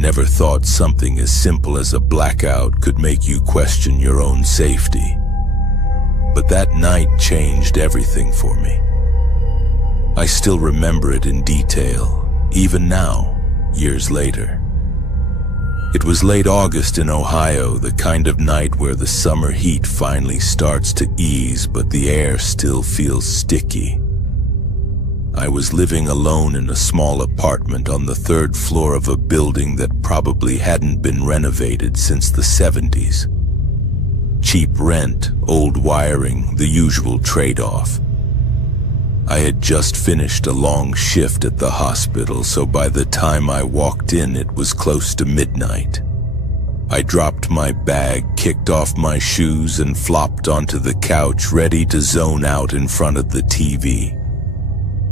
never thought something as simple as a blackout could make you question your own safety. But that night changed everything for me. I still remember it in detail, even now, years later. It was late August in Ohio, the kind of night where the summer heat finally starts to ease, but the air still feels sticky. I was living alone in a small apartment on the third floor of a building that probably hadn't been renovated since the 70s. Cheap rent, old wiring, the usual trade-off. I had just finished a long shift at the hospital, so by the time I walked in, it was close to midnight. I dropped my bag, kicked off my shoes, and flopped onto the couch, ready to zone out in front of the TV.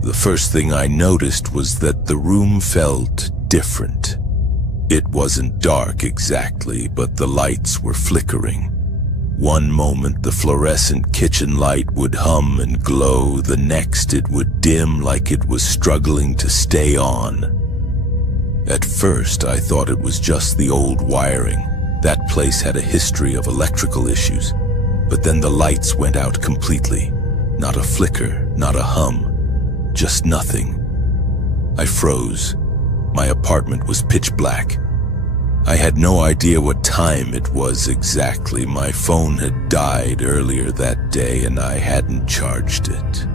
The first thing I noticed was that the room felt different. It wasn't dark exactly, but the lights were flickering. One moment the fluorescent kitchen light would hum and glow, the next it would dim like it was struggling to stay on. At first I thought it was just the old wiring. That place had a history of electrical issues. But then the lights went out completely. Not a flicker, not a hum, just nothing. I froze. My apartment was pitch black. I had no idea what time it was exactly. My phone had died earlier that day and I hadn't charged it.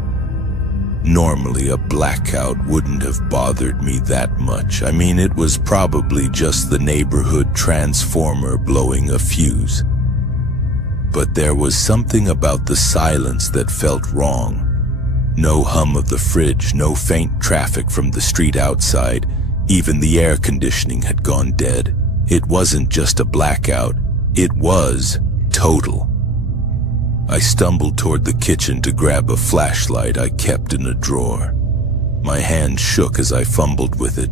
Normally a blackout wouldn't have bothered me that much. I mean, it was probably just the neighborhood transformer blowing a fuse. But there was something about the silence that felt wrong. No hum of the fridge, no faint traffic from the street outside. Even the air conditioning had gone dead. It wasn't just a blackout, it was total. I stumbled toward the kitchen to grab a flashlight I kept in a drawer. My hand shook as I fumbled with it.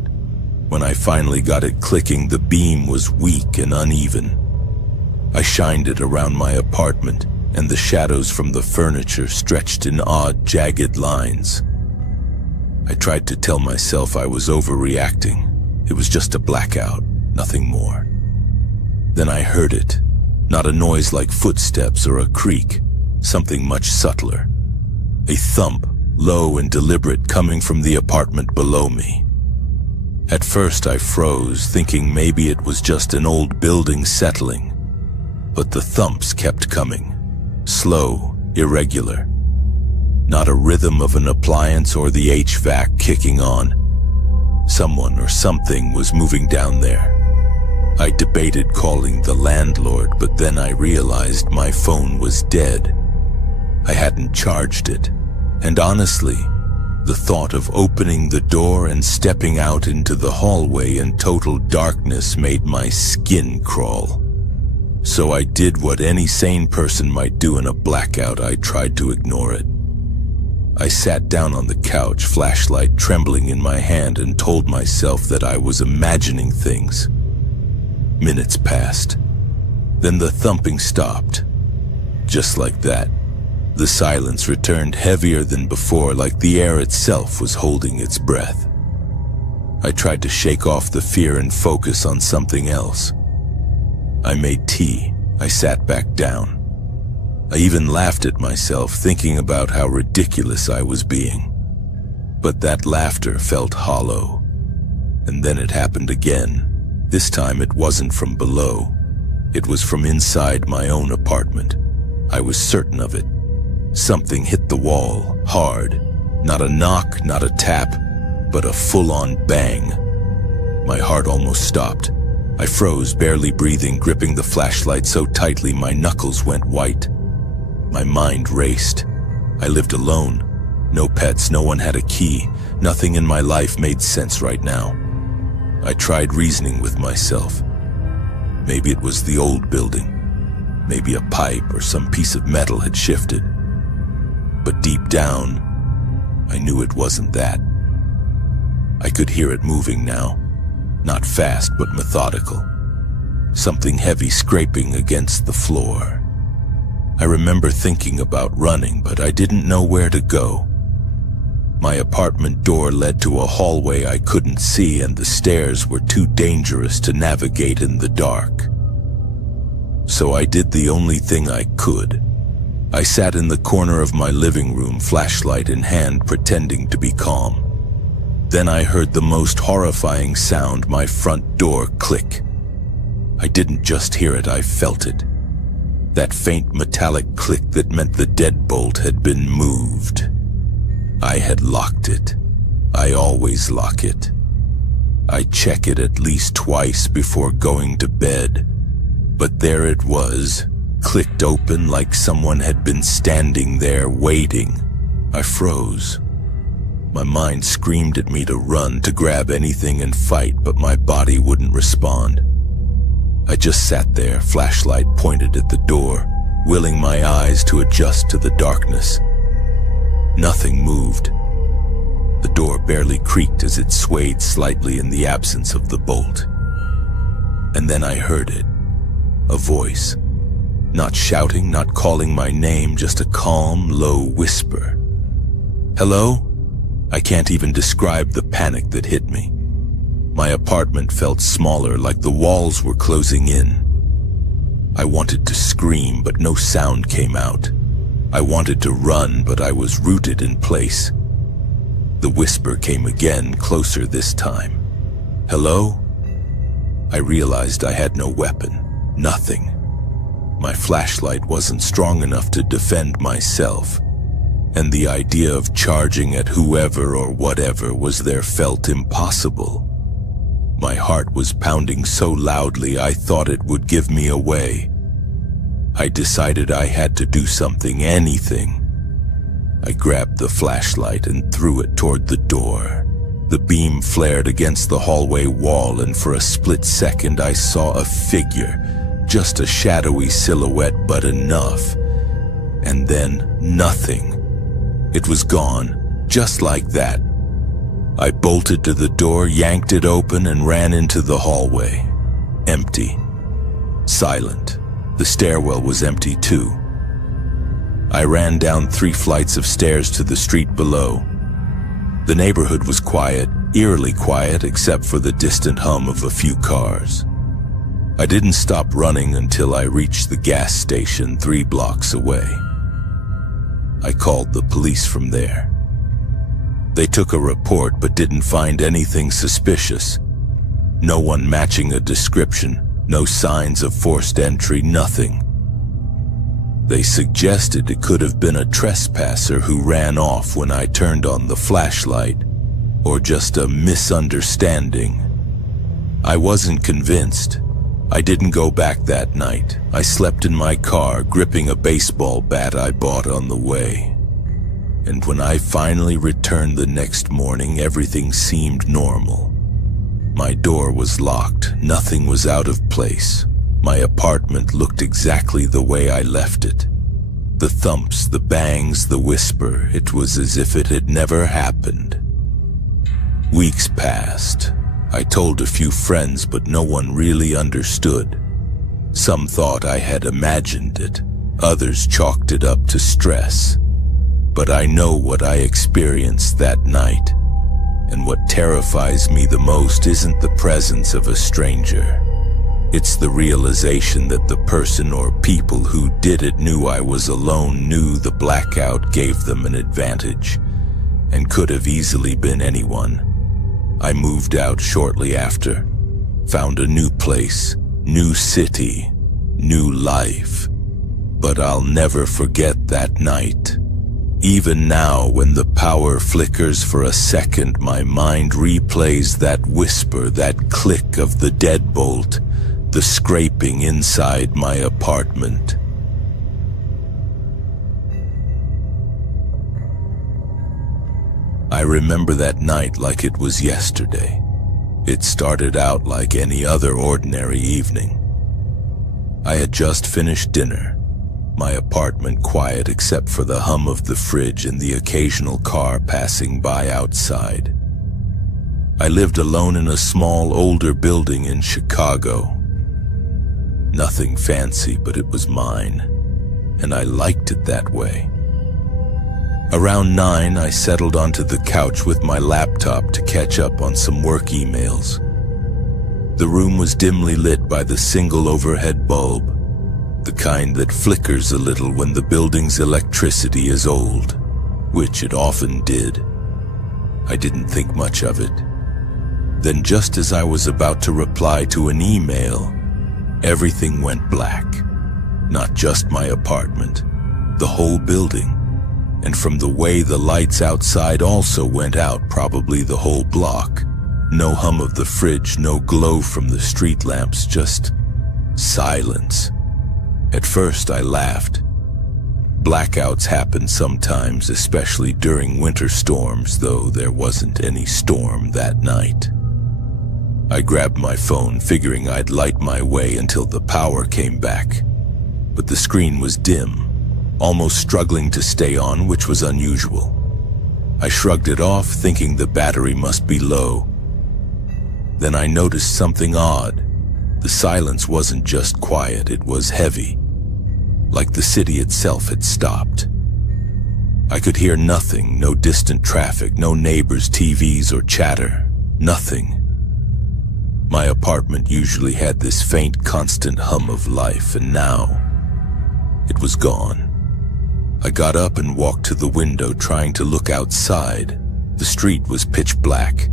When I finally got it clicking, the beam was weak and uneven. I shined it around my apartment, and the shadows from the furniture stretched in odd, jagged lines. I tried to tell myself I was overreacting. It was just a blackout. Nothing more. Then I heard it. Not a noise like footsteps or a creak. Something much subtler. A thump, low and deliberate, coming from the apartment below me. At first I froze, thinking maybe it was just an old building settling. But the thumps kept coming. Slow, irregular. Not a rhythm of an appliance or the HVAC kicking on. Someone or something was moving down there. I debated calling the landlord, but then I realized my phone was dead. I hadn't charged it, and honestly, the thought of opening the door and stepping out into the hallway in total darkness made my skin crawl. So I did what any sane person might do in a blackout. I tried to ignore it. I sat down on the couch, flashlight trembling in my hand, and told myself that I was imagining things. Minutes passed. Then the thumping stopped. Just like that, the silence returned heavier than before, like the air itself was holding its breath. I tried to shake off the fear and focus on something else. I made tea. I sat back down. I even laughed at myself, thinking about how ridiculous I was being. But that laughter felt hollow. And then it happened again. This time it wasn't from below. It was from inside my own apartment. I was certain of it. Something hit the wall, hard. Not a knock, not a tap, but a full-on bang. My heart almost stopped. I froze, barely breathing, gripping the flashlight so tightly my knuckles went white. My mind raced. I lived alone. No pets, no one had a key. Nothing in my life made sense right now. I tried reasoning with myself. Maybe it was the old building. Maybe a pipe or some piece of metal had shifted. But deep down, I knew it wasn't that. I could hear it moving now. Not fast, but methodical. Something heavy scraping against the floor. I remember thinking about running, but I didn't know where to go. My apartment door led to a hallway I couldn't see, and the stairs were too dangerous to navigate in the dark. So I did the only thing I could. I sat in the corner of my living room, flashlight in hand, pretending to be calm. Then I heard the most horrifying sound, my front door click. I didn't just hear it, I felt it. That faint metallic click that meant the deadbolt had been moved. I had locked it. I always lock it. I check it at least twice before going to bed. But there it was, clicked open like someone had been standing there waiting. I froze. My mind screamed at me to run, to grab anything and fight, but my body wouldn't respond. I just sat there, flashlight pointed at the door, willing my eyes to adjust to the darkness. Nothing moved. The door barely creaked as it swayed slightly in the absence of the bolt. And then I heard it. A voice. Not shouting, not calling my name, just a calm, low whisper. Hello? I can't even describe the panic that hit me. My apartment felt smaller, like the walls were closing in. I wanted to scream, but no sound came out. I wanted to run, but I was rooted in place. The whisper came again, closer this time. Hello? I realized I had no weapon, nothing. My flashlight wasn't strong enough to defend myself, and the idea of charging at whoever or whatever was there felt impossible. My heart was pounding so loudly I thought it would give me away. I decided I had to do something, anything. I grabbed the flashlight and threw it toward the door. The beam flared against the hallway wall, and for a split second I saw a figure, just a shadowy silhouette, but enough. And then nothing. It was gone, just like that. I bolted to the door, yanked it open, and ran into the hallway. Empty. Silent. The stairwell was empty too. I ran down 3 flights of stairs to the street below. The neighborhood was quiet, eerily quiet, except for the distant hum of a few cars. I didn't stop running until I reached the gas station 3 blocks away. I called the police from there. They took a report but didn't find anything suspicious. No one matching a description, no signs of forced entry, nothing. They suggested it could have been a trespasser who ran off when I turned on the flashlight, or just a misunderstanding. I wasn't convinced. I didn't go back that night. I slept in my car, gripping a baseball bat I bought on the way. And when I finally returned the next morning, everything seemed normal. My door was locked. Nothing was out of place. My apartment looked exactly the way I left it. The thumps, the bangs, the whisper, it was as if it had never happened. Weeks passed. I told a few friends, but no one really understood. Some thought I had imagined it. Others chalked it up to stress. But I know what I experienced that night. And what terrifies me the most isn't the presence of a stranger. It's the realization that the person or people who did it knew I was alone, knew the blackout gave them an advantage, and could have easily been anyone. I moved out shortly after, found a new place, new city, new life. But I'll never forget that night. Even now, when the power flickers for a second, my mind replays that whisper, that click of the deadbolt, the scraping inside my apartment. I remember that night like it was yesterday. It started out like any other ordinary evening. I had just finished dinner, my apartment quiet except for the hum of the fridge and the occasional car passing by outside. I lived alone in a small, older building in Chicago. Nothing fancy, but it was mine, and I liked it that way. Around 9, I settled onto the couch with my laptop to catch up on some work emails. The room was dimly lit by the single overhead bulb, the kind that flickers a little when the building's electricity is old, which it often did. I didn't think much of it. Then just as I was about to reply to an email, everything went black. Not just my apartment, the whole building. And from the way the lights outside also went out, probably the whole block. No hum of the fridge, no glow from the street lamps, just silence. At first I laughed. Blackouts happen sometimes, especially during winter storms, though there wasn't any storm that night. I grabbed my phone, figuring I'd light my way until the power came back. But the screen was dim, almost struggling to stay on, which was unusual. I shrugged it off, thinking the battery must be low. Then I noticed something odd. The silence wasn't just quiet, it was heavy, like the city itself had stopped. I could hear nothing, no distant traffic, no neighbors' TVs or chatter, nothing. My apartment usually had this faint, constant hum of life, and now it was gone. I got up and walked to the window, trying to look outside. The street was pitch black.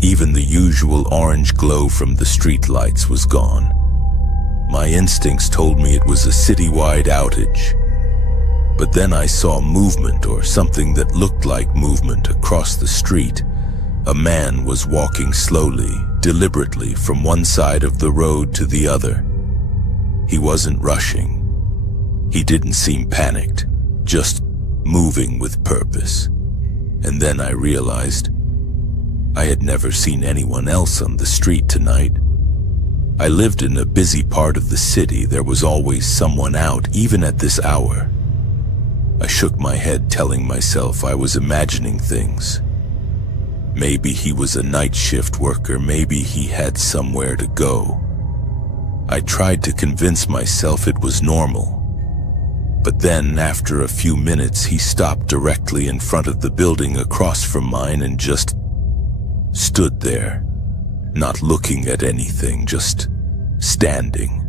Even the usual orange glow from the street lights was gone. My instincts told me it was a citywide outage. But then I saw movement, or something that looked like movement, across the street. A man was walking slowly, deliberately, from one side of the road to the other. He wasn't rushing. He didn't seem panicked, just moving with purpose. And then I realized I had never seen anyone else on the street tonight. I lived in a busy part of the city. There was always someone out, even at this hour. I shook my head, telling myself I was imagining things. Maybe he was a night shift worker, maybe he had somewhere to go. I tried to convince myself it was normal. But then, after a few minutes, he stopped directly in front of the building across from mine and just stood there, not looking at anything, just standing.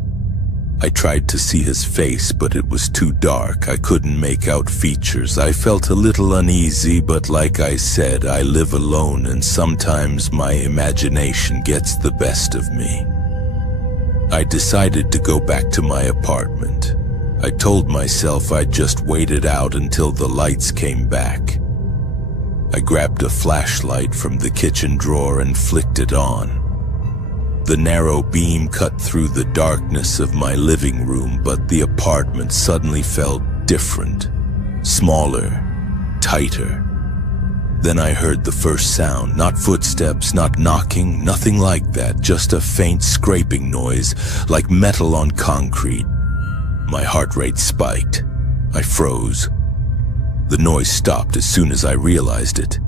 I tried to see his face, but it was too dark. I couldn't make out features. I felt a little uneasy, but like I said, I live alone, and sometimes my imagination gets the best of me. I decided to go back to my apartment. I told myself I'd just wait it out until the lights came back. I grabbed a flashlight from the kitchen drawer and flicked it on. The narrow beam cut through the darkness of my living room, but the apartment suddenly felt different, smaller, tighter. Then I heard the first sound, not footsteps, not knocking, nothing like that, just a faint scraping noise, like metal on concrete. My heart rate spiked. I froze. The noise stopped as soon as I realized it.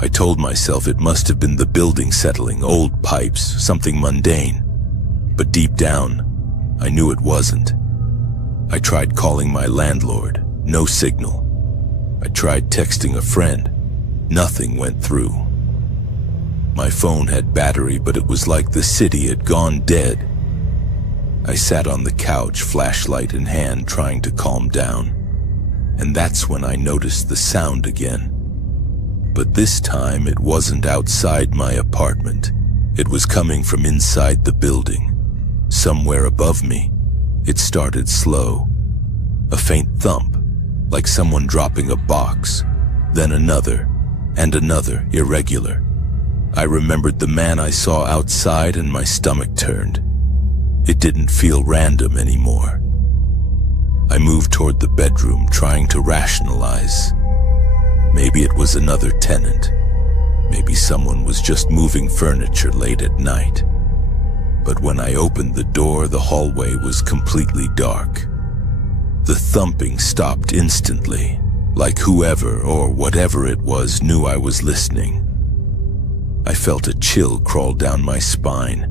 I told myself it must have been the building settling, old pipes, something mundane. But deep down, I knew it wasn't. I tried calling my landlord, no signal. I tried texting a friend. Nothing went through. My phone had battery, but it was like the city had gone dead. I sat on the couch, flashlight in hand, trying to calm down. And that's when I noticed the sound again. But this time it wasn't outside my apartment. It was coming from inside the building. Somewhere above me. It started slow. A faint thump, like someone dropping a box. Then another, and another, irregular. I remembered the man I saw outside, and my stomach turned. It didn't feel random anymore. I moved toward the bedroom, trying to rationalize. Maybe it was another tenant. Maybe someone was just moving furniture late at night. But when I opened the door, the hallway was completely dark. The thumping stopped instantly, like whoever or whatever it was knew I was listening. I felt a chill crawl down my spine.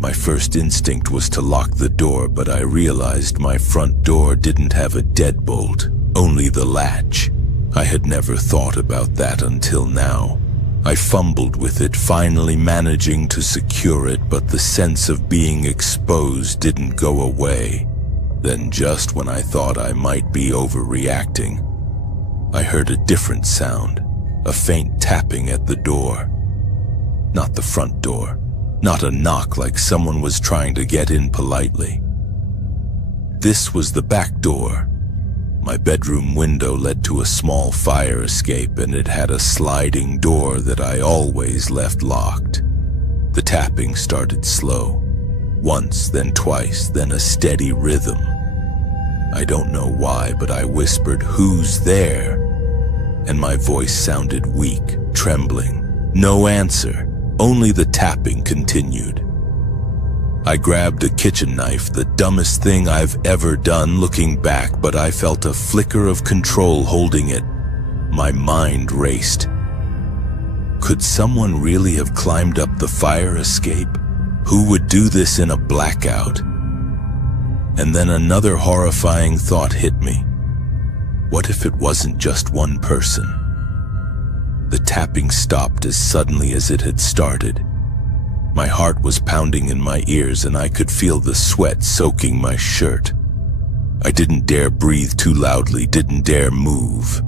My first instinct was to lock the door, but I realized my front door didn't have a deadbolt, only the latch. I had never thought about that until now. I fumbled with it, finally managing to secure it, but the sense of being exposed didn't go away. Then, just when I thought I might be overreacting, I heard a different sound, a faint tapping at the door. Not the front door, not a knock like someone was trying to get in politely. This was the back door. My bedroom window led to a small fire escape, and it had a sliding door that I always left locked. The tapping started slow. Once, then twice, then a steady rhythm. I don't know why, but I whispered, "Who's there?" And my voice sounded weak, trembling. No answer, only the tapping continued. I grabbed a kitchen knife, the dumbest thing I've ever done looking back, but I felt a flicker of control holding it. My mind raced. Could someone really have climbed up the fire escape? Who would do this in a blackout? And then another horrifying thought hit me. What if it wasn't just one person? The tapping stopped as suddenly as it had started. My heart was pounding in my ears, and I could feel the sweat soaking my shirt. I didn't dare breathe too loudly, didn't dare move.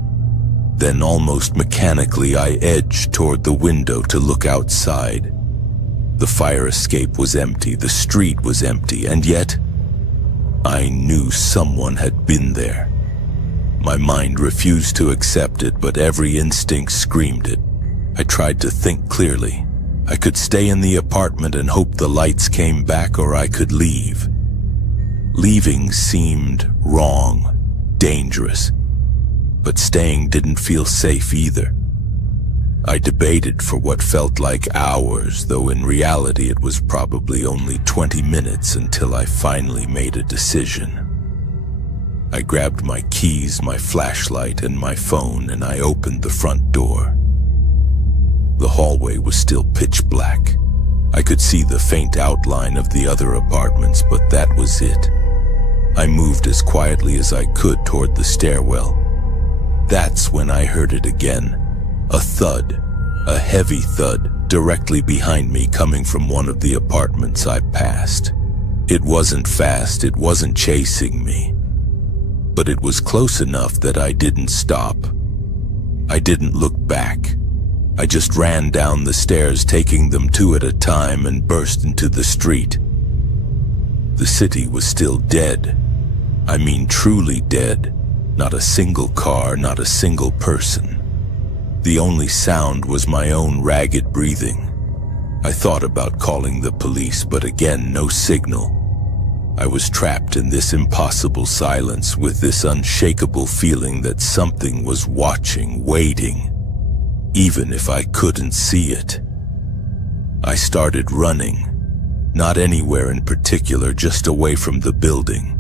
Then, almost mechanically, I edged toward the window to look outside. The fire escape was empty, the street was empty, and yet I knew someone had been there. My mind refused to accept it, but every instinct screamed it. I tried to think clearly. I could stay in the apartment and hope the lights came back, or I could leave. Leaving seemed wrong, dangerous, but staying didn't feel safe either. I debated for what felt like hours, though in reality it was probably only 20 minutes until I finally made a decision. I grabbed my keys, my flashlight, and my phone, and I opened the front door. The hallway was still pitch black. I could see the faint outline of the other apartments, but that was it. I moved as quietly as I could toward the stairwell. That's when I heard it again. A thud, a heavy thud, directly behind me, coming from one of the apartments I passed. It wasn't fast, it wasn't chasing me, but it was close enough that I didn't stop. I didn't look back. I just ran down the stairs, taking them two at a time, and burst into the street. The city was still dead. I mean truly dead. Not a single car, not a single person. The only sound was my own ragged breathing. I thought about calling the police, but again, no signal. I was trapped in this impossible silence, with this unshakable feeling that something was watching, waiting, even if I couldn't see it. I started running, not anywhere in particular, just away from the building.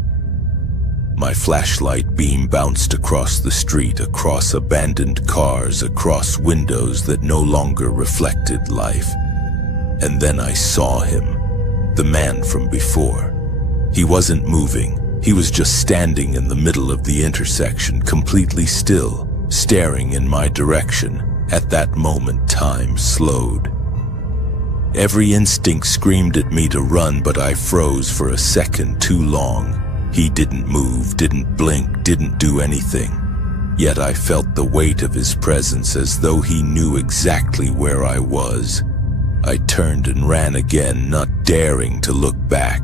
My flashlight beam bounced across the street, across abandoned cars, across windows that no longer reflected life. And then I saw him, the man from before. He wasn't moving. He was just standing in the middle of the intersection, completely still, staring in my direction. At that moment, time slowed. Every instinct screamed at me to run, but I froze for a second too long. He didn't move, didn't blink, didn't do anything. Yet I felt the weight of his presence, as though he knew exactly where I was. I turned and ran again, not daring to look back.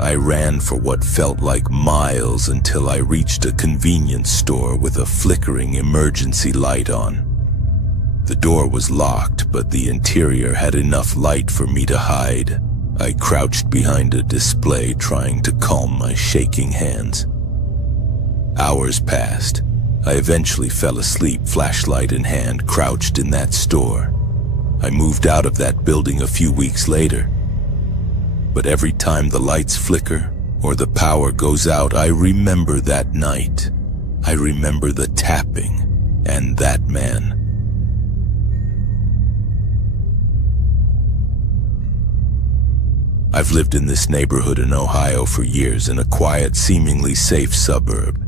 I ran for what felt like miles until I reached a convenience store with a flickering emergency light on. The door was locked, but the interior had enough light for me to hide. I crouched behind a display, trying to calm my shaking hands. Hours passed. I eventually fell asleep, flashlight in hand, crouched in that store. I moved out of that building a few weeks later. But every time the lights flicker or the power goes out, I remember that night. I remember the tapping and that man. I've lived in this neighborhood in Ohio for years, in a quiet, seemingly safe suburb.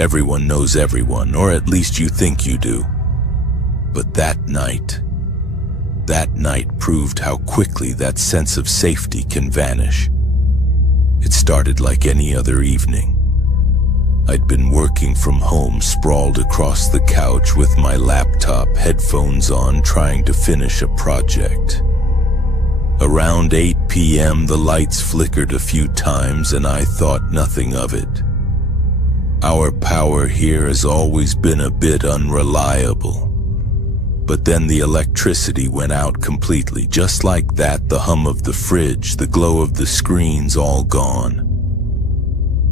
Everyone knows everyone, or at least you think you do. But that night proved how quickly that sense of safety can vanish. It started like any other evening. I'd been working from home, sprawled across the couch with my laptop, headphones on, trying to finish a project. Around 8 p.m., the lights flickered a few times and I thought nothing of it. Our power here has always been a bit unreliable. But then the electricity went out completely. Just like that, the hum of the fridge, the glow of the screens, all gone.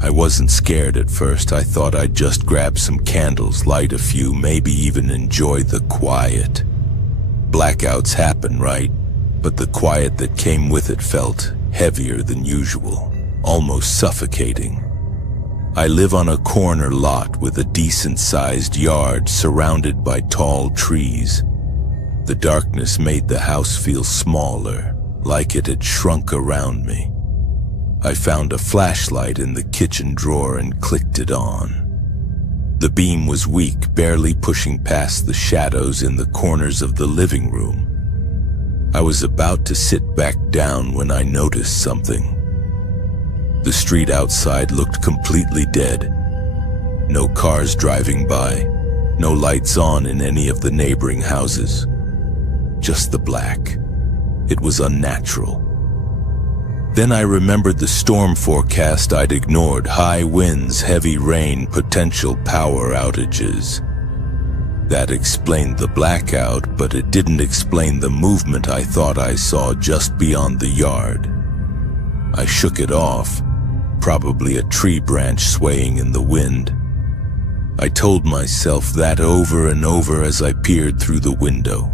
I wasn't scared at first. I thought I'd just grab some candles, light a few, maybe even enjoy the quiet. Blackouts happen, right? But the quiet that came with it felt heavier than usual, almost suffocating. I live on a corner lot with a decent-sized yard surrounded by tall trees. The darkness made the house feel smaller, like it had shrunk around me. I found a flashlight in the kitchen drawer and clicked it on. The beam was weak, barely pushing past the shadows in the corners of the living room. I was about to sit back down when I noticed something. The street outside looked completely dead. No cars driving by, no lights on in any of the neighboring houses. Just the black. It was unnatural. Then I remembered the storm forecast I'd ignored: high winds, heavy rain, potential power outages. That explained the blackout, but it didn't explain the movement I thought I saw just beyond the yard. I shook it off, probably a tree branch swaying in the wind. I told myself that over and over as I peered through the window.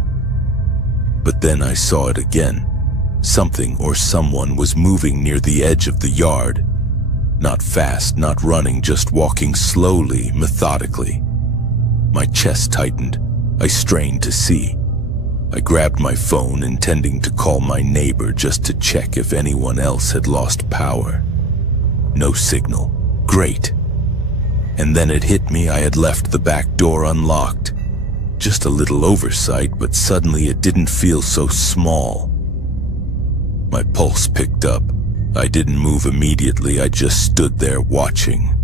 But then I saw it again. Something or someone was moving near the edge of the yard. Not fast, not running, just walking slowly, methodically. My chest tightened. I strained to see. I grabbed my phone, intending to call my neighbor just to check if anyone else had lost power. No signal. Great. And then it hit me. I had left the back door unlocked. Just a little oversight, but suddenly it didn't feel so small. My pulse picked up. I didn't move immediately. I just stood there watching.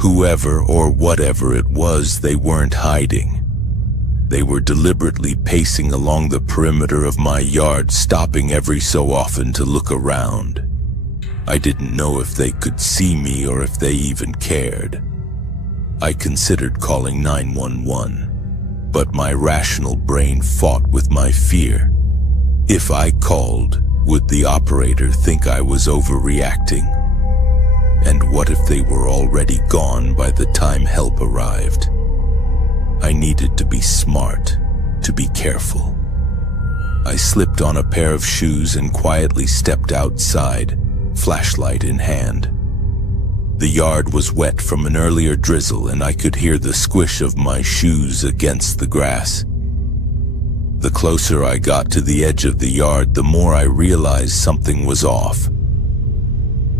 Whoever or whatever it was, they weren't hiding. They were deliberately pacing along the perimeter of my yard, stopping every so often to look around. I didn't know if they could see me or if they even cared. I considered calling 911, but my rational brain fought with my fear. If I called, would the operator think I was overreacting? And what if they were already gone by the time help arrived? I needed to be smart, to be careful. I slipped on a pair of shoes and quietly stepped outside, flashlight in hand. The yard was wet from an earlier drizzle, and I could hear the squish of my shoes against the grass. The closer I got to the edge of the yard, the more I realized something was off.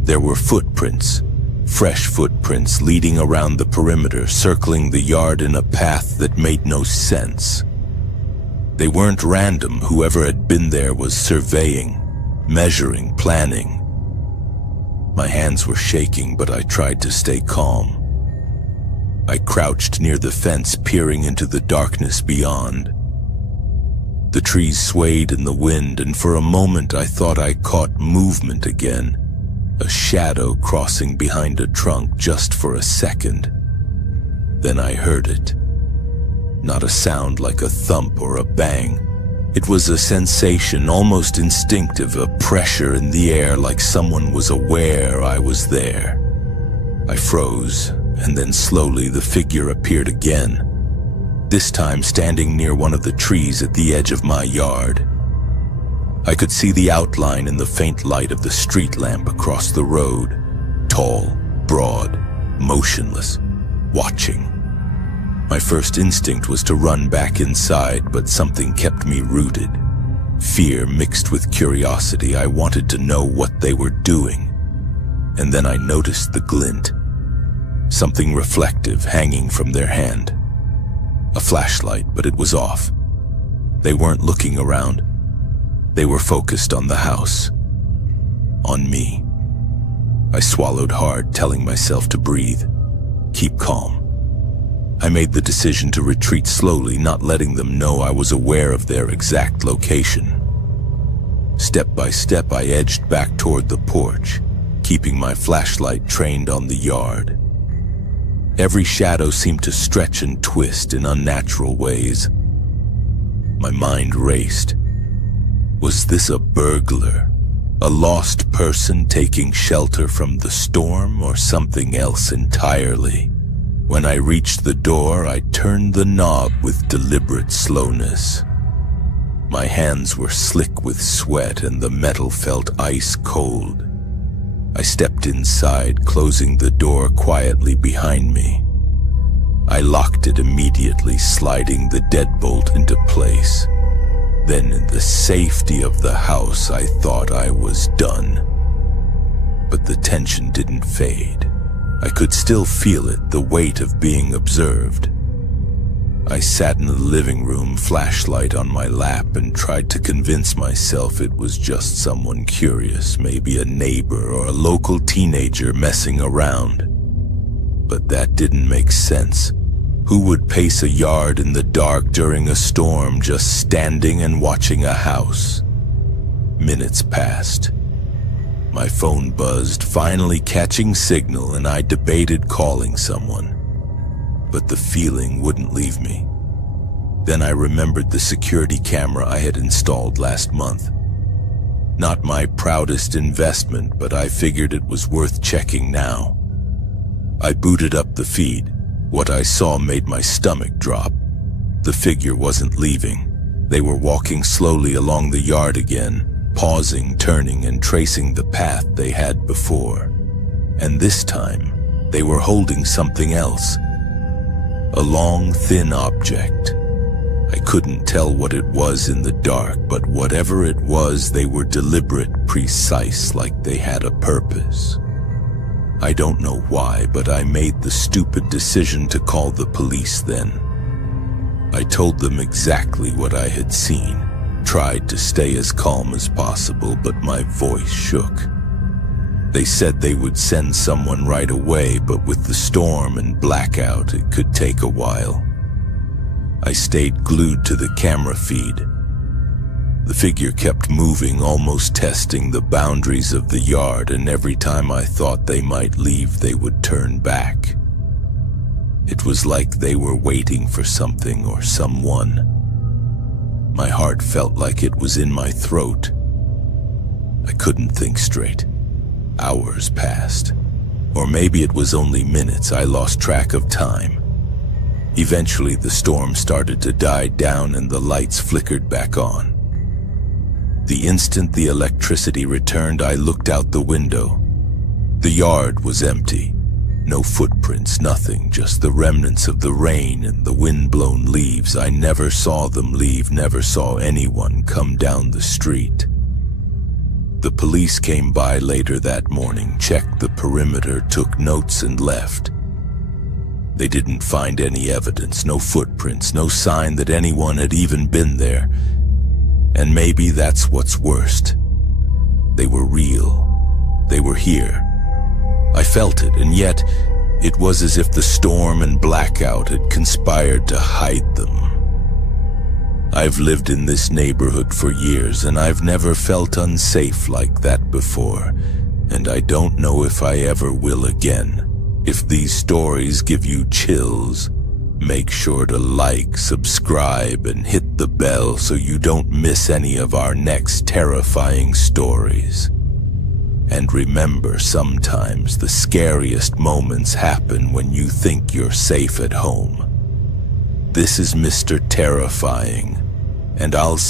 There were footprints, fresh footprints leading around the perimeter, circling the yard in a path that made no sense. They weren't random. Whoever had been there was surveying, measuring, planning. My hands were shaking, but I tried to stay calm. I crouched near the fence, peering into the darkness beyond. The trees swayed in the wind, and for a moment I thought I caught movement again, a shadow crossing behind a trunk just for a second. Then I heard it. Not a sound like a thump or a bang. It was a sensation, almost instinctive, a pressure in the air, like someone was aware I was there. I froze, and then slowly the figure appeared again, this time standing near one of the trees at the edge of my yard. I could see the outline in the faint light of the street lamp across the road, tall, broad, motionless, watching. My first instinct was to run back inside, but something kept me rooted. Fear mixed with curiosity. I wanted to know what they were doing. And then I noticed the glint. something reflective hanging from their hand. A flashlight, but it was off. They weren't looking around. They were focused on the house. On me. I swallowed hard, telling myself to breathe. Keep calm. I made the decision to retreat slowly, not letting them know I was aware of their exact location. Step by step, I edged back toward the porch, keeping my flashlight trained on the yard. Every shadow seemed to stretch and twist in unnatural ways. My mind raced. Was this a burglar? A lost person taking shelter from the storm, or something else entirely? When I reached the door, I turned the knob with deliberate slowness. My hands were slick with sweat and the metal felt ice cold. I stepped inside, closing the door quietly behind me. I locked it immediately, sliding the deadbolt into place. Then, in the safety of the house, I thought I was done. But the tension didn't fade. I could still feel it, the weight of being observed. I sat in the living room, flashlight on my lap, and tried to convince myself it was just someone curious, maybe a neighbor or a local teenager messing around. But that didn't make sense. Who would pace a yard in the dark during a storm, just standing and watching a house? Minutes passed. My phone buzzed, finally catching signal, and I debated calling someone. But the feeling wouldn't leave me. Then I remembered the security camera I had installed last month. Not my proudest investment, but I figured it was worth checking now. I booted up the feed. What I saw made my stomach drop. The figure wasn't leaving. They were walking slowly along the yard again, pausing, turning, and tracing the path they had before. And this time, they were holding something else. A long, thin object. I couldn't tell what it was in the dark, but whatever it was, they were deliberate, precise, like they had a purpose. I don't know why, but I made the stupid decision to call the police then. I told them exactly what I had seen, tried to stay as calm as possible, but my voice shook. They said they would send someone right away, but with the storm and blackout, it could take a while. I stayed glued to the camera feed. The figure kept moving, almost testing the boundaries of the yard, and every time I thought they might leave, they would turn back. It was like they were waiting for something or someone. My heart felt like it was in my throat. I couldn't think straight. Hours passed. Or maybe it was only minutes. I lost track of time. Eventually, the storm started to die down and the lights flickered back on. The instant the electricity returned, I looked out the window. The yard was empty. No footprints, nothing, just the remnants of the rain and the wind-blown leaves. I never saw them leave, never saw anyone come down the street. The police came by later that morning, checked the perimeter, took notes, and left. They didn't find any evidence, no footprints, no sign that anyone had even been there. And maybe that's what's worst. They were real. They were here. I felt it, and yet it was as if the storm and blackout had conspired to hide them. I've lived in this neighborhood for years, and I've never felt unsafe like that before, and I don't know if I ever will again. If these stories give you chills, make sure to like, subscribe, and hit the bell so you don't miss any of our next terrifying stories. And remember, sometimes the scariest moments happen when you think you're safe at home. This is Mr. Terrifying, and I'll see